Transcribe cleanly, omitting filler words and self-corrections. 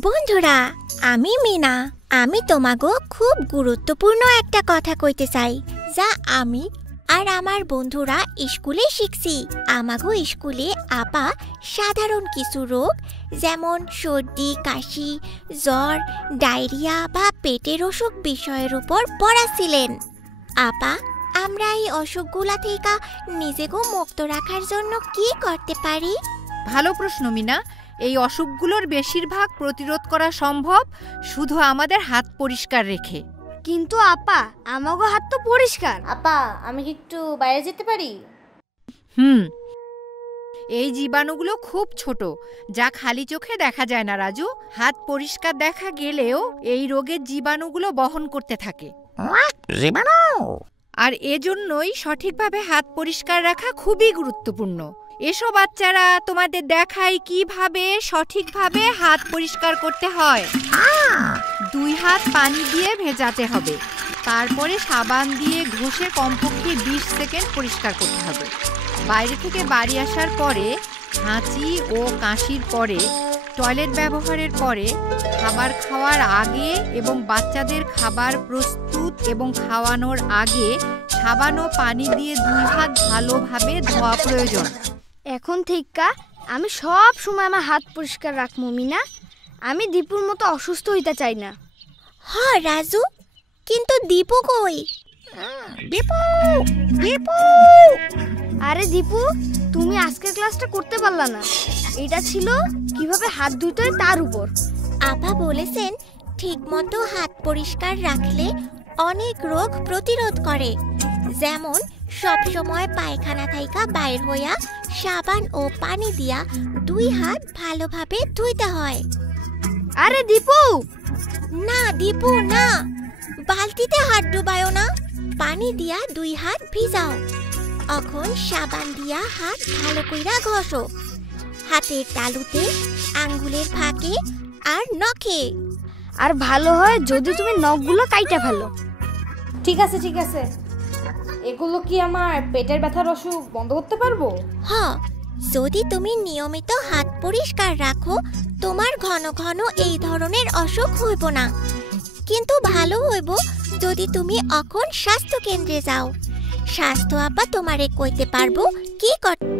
বন্ধুরা, আমি মিনা। আমি তোমাকে খুব গুরুত্বপূর্ণ একটা কথা কইতে চাই, যা আমি আর আমার বন্ধুরা স্কুলে শিখছি। আমাগো স্কুলে আপা সাধারণ কিছু রোগ যেমন সর্দি, কাশি, জ্বর, ডায়রিয়া বা পেটের অসুখ বিষয়ের উপর পড়াছিলেন। আপা, আমরা এই অসুখগুলা থেকে নিজেকে মুক্ত রাখার জন্য কি করতে পারি? ভালো প্রশ্ন মিনা। এই অসুখগুলোর বেশিরভাগ প্রতিরোধ করা সম্ভব শুধু আমাদের হাত পরিষ্কার রেখে। কিন্তু আপা, আমাগো হাত তো পরিষ্কার। আপা, আমি কি একটু বাইরে যেতে পারি? এই জীবাণুগুলো খুব ছোট, যা খালি চোখে দেখা যায় না রাজু। হাত পরিষ্কার দেখা গেলেও এই রোগের জীবাণুগুলো বহন করতে থাকে। জীবাণু! আর এজন্যই সঠিকভাবে হাত পরিষ্কার রাখা খুবই গুরুত্বপূর্ণ। এসো বাচ্চারা, তোমাদের দেখাই কিভাবে সঠিকভাবে হাত পরিষ্কার করতে হয়। 2 হাত পানি দিয়ে ভেজাতে হবে, তারপরে সাবান দিয়ে ঘষে কমপক্ষে 20 সেকেন্ড পরিষ্কার করতে হবে। বাইরে থেকে বাড়ি আসার পরে, হাঁচি ও কাশির পরে, টয়লেট ব্যবহারের পরে, খাবার খাওয়ার আগে এবং বাচ্চাদের খাবার প্রস্তুত এবং খাওয়ানোর আগে সাবান ও পানি দিয়ে 2 হাত ভালোভাবে ধোয়া প্রয়োজন। এখন থেকে আমি সব সময় আমার হাত পরিষ্কার রাখবো মিনা। আমি দীপুর মতো অসুস্থ হইতে চাই না। হ্যাঁ রাজু, কিন্তু দীপু কই? দীপু! দীপু! আরে দীপু, তুমি আজকের ক্লাসটা করতে পারলা না। এটা ছিল কিভাবে হাত ধুতে হয় তার উপর। আপা বলেছেন ঠিকমতো হাত পরিষ্কার রাখলে অনেক রোগ প্রতিরোধ করে, যেমন সবসময় পায়খানা থাইকা বাইর হইয়া সাবান ও পানি দিয়া 2 হাত ভালোভাবে ধুইতে হয়। আরে দীপু! না দীপু না, বালতিতে হাত ডুবায়ো না, পানি দিয়া 2 হাত ভিজাও। এখন সাবান দিয়া হাত ভালো কইরা ঘষো, হাতের তালুতে, আঙ্গুলের ফাঁকে আর নখে। আর ভালো হয় যদি তুমি নখগুলো কাইটা ফেলো। ঠিক আছে ঠিক আছে। এগুলো কি আমার পেটের ব্যথার অসুখ বন্ধ করতে পারবো? হ্যাঁ, যদি তুমি নিয়মিত হাত পরিষ্কার রাখো, তোমার ঘন ঘন এই ধরনের অসুখ হইব না। কিন্তু ভালো হইব যদি তুমি এখন স্বাস্থ্য কেন্দ্রে যাও। স্বাস্থ্য আপা তোমারে কইতে পারবো কি করতে।